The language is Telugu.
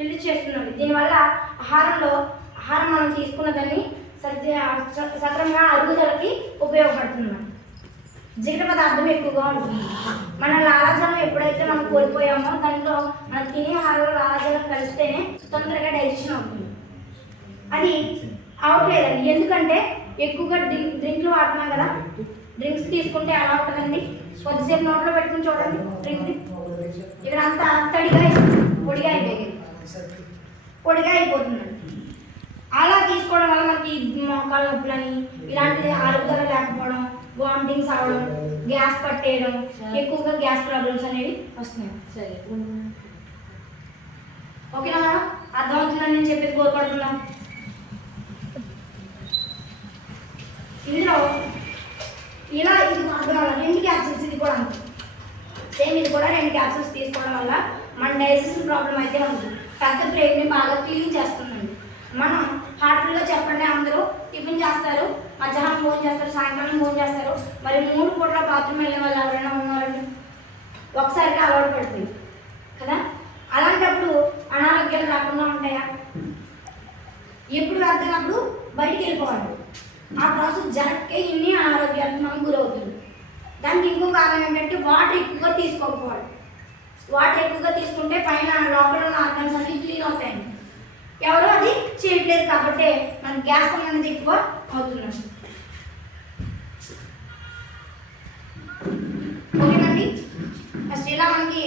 రిలీజ్ చేస్తున్నాడు. దీనివల్ల ఆహారం మనం తీసుకున్న దాన్ని సక్రమంగా అరుగుదలకి ఉపయోగపడుతున్నాం. జీర్ణ పదార్థం ఎక్కువగా ఉంటుంది. మన లాలాజలం ఎప్పుడైతే మనం కోల్పోయామో దాంట్లో మనం తినే ఆహారంలో లాలాజలం కలిస్తేనే తొందరగా డైజెషన్ అవుతుంది. అది అవట్లేదండి, ఎందుకంటే ఎక్కువగా డ్రింక్లు వాడుతున్నాం కదా. డ్రింక్స్ తీసుకుంటే ఎలా ఉంటుందండి, కొద్దిసేపు నోట్లో పెట్టుకుని చూడండి డ్రింక్, ఇక్కడ అంతా పొడిగా అయిపోతుందండి. అలా తీసుకోవడం వల్ల మనకి మోకాళ్ళ నొప్పులని ఇలాంటిది అరుగుదల లేకపోవడం, వామిటింగ్స్ అవ్వడం, గ్యాస్ పట్టేయడం, ఎక్కువగా గ్యాస్ ప్రాబ్లమ్స్ అనేవి వస్తున్నాయి. సరే ఓకేనా మేడం, అర్థమవుతుందని నేను చెప్పేది కోరుకుంటున్నాం. ఇందులో ఇలా ఇది 2 క్యాప్సూల్స్, ఇది కూడా అంతే సేమ్, ఇది కూడా 2 క్యాప్సూల్స్ తీసుకోవడం వల్ల మన డైజెషన్ ప్రాబ్లం అయితే ఉంటుంది. పెద్ద బ్రెయిన్ని బాగా క్లీన్ చేస్తుందండి. మనం హార్ట్ఫుల్గా చెప్పండి, అందరూ టిఫిన్ చేస్తారు, మధ్యాహ్నం భోజనం చేస్తారు, సాయంకాలం భోజనం చేస్తారు, మరి 3 పూట్ల బాత్రూమ్ వెళ్ళే వాళ్ళు ఎవరైనా ఉన్నారండి? ఒకసారిగా అలవాటు పడుతుంది కదా. అలాంటప్పుడు అనారోగ్యాలు రాకుండా ఉంటాయా? ఎప్పుడు అర్థమైనప్పుడు బయటికి వెళ్ళిపోవాలి. ఆ ప్రాసెస్ జరగకే ఇన్ని అనారోగ్యాలకు మనం గురవుతుంది. దానికి ఇంకో కారణం ఏంటంటే వాటర్ ఎక్కువగా తీసుకోకపోవాలి. వాటర్ ఎక్కువగా తీసుకుంటే పైన లోపల ఉన్న ఆర్గన్స్ అన్ని క్లీన్ అవుతాయండి. ఎవరో అది చేయట్లేదు కాబట్టి మన గ్యాస్ అనేది ఎక్కువ అవుతున్నాం. ఓకేనండి, ఫస్ట్ ఇలా మనకి